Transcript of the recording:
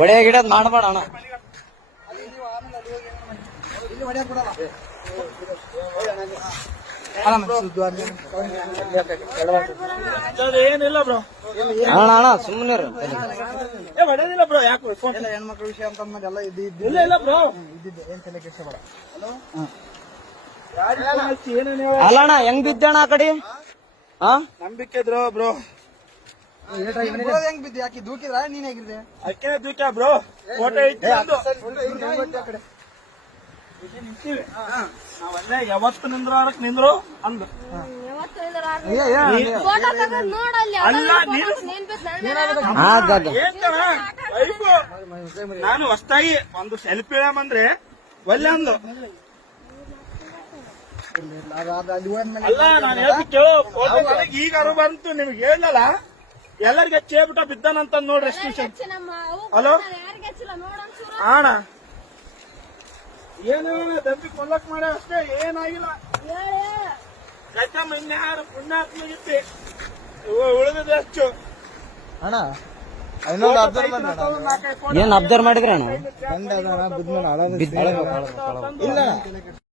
ಒಡೆ ಗಿಡದ್ ಮಾಡಬೇಡ ಅಣ್ಣ. ಏನಿಲ್ಲ ಬ್ರೋ, ಅಣ್ಣ ಅಣ್ಣ ಸುಮ್ಮನೆ ಹೊಡೆದಿಲ್ಲ ಬ್ರೋ. ಯಾಕೆ ಹೆಣ್ಮಕ್ಳ ವಿಷಯ ಅಂತ ಎಲ್ಲ ಇಲ್ಲ ಇಲ್ಲ ಬ್ರೋ, ಇದ್ದಿದ್ದೆ ಏನ್ ತಲೆ ಕೆಡಿಸ್ಕೋಬೇಡ. ಅಲ್ಲ ಅಣ್ಣ ಹೆಂಗ್ ಬಿದ್ದಣ್ಣ ಆ ಕಡೆ? ಹಾ ನಂಬಿಕೆ ಇದ್ರು ಬ್ರೋ. ಹೆಂಗ್ ಬಿದ್ದಿ? ಯಾಕೆ ದೂಕಿದ್ರ ನೀನ್ ಹೇಗಿದ್ದೆ? ಅಕ್ಕೆ ದೂಕ ಬ್ರೋ. ಫೋಟೋ ಇಟ್ಟು ನಾವಲ್ಲೇ ಯಾವತ್ತು ನಿಂದ್ರಕ್ ನಿಂದ್ರು ಅಂದ್. ಅಲ್ಲ ವೈಫು ನಾನು ಹೊಸ್ತಾಗಿ ಒಂದು ಸೆಲ್ಫಿ ಇಳಂದ್ರೆ ಒಲ್ಲೆ ಅಂದು. ಅಲ್ಲ ನಾನು ಹೇಳ್ದು ಕೇಳೋ ಫೋಟೋ ನನಗೆ ಈಗ ಅರು ಬಂತು, ನಿಮ್ಗೆ ಹೇಳಲ್ಲ ಎಲ್ಲರಿಗೆ ಚೇಬಿಟ್ಟ ಬಿದ್ದಾನಂತ ನೋಡ್ರಿ. ಸ್ಟೇಷನ್ ಹಲೋ ಅಣ್ಣ, ಏನು ದಂಬಿ ಕೊಲ್ಲಕ್ ಮಾಡ ಅಷ್ಟೇ, ಏನಾಗಿಲ್ಲ. ಕಚ್ಚಮ್ಮ ಇನ್ಯಾರು ಪುಣ್ಯಾತ್ಮಗಿತ್ತಿ ಉಳಿದ ಹೆಚ್ಚು. ಅಣ್ಣ ಇನ್ನೊಂದು ಅಬ್ಸರ್ವ್ ಏನ್ ಅಬ್ಸರ್ವ್ ಮಾಡಿದ್ರಿ ಅಣ್ಣ? ಇಲ್ಲ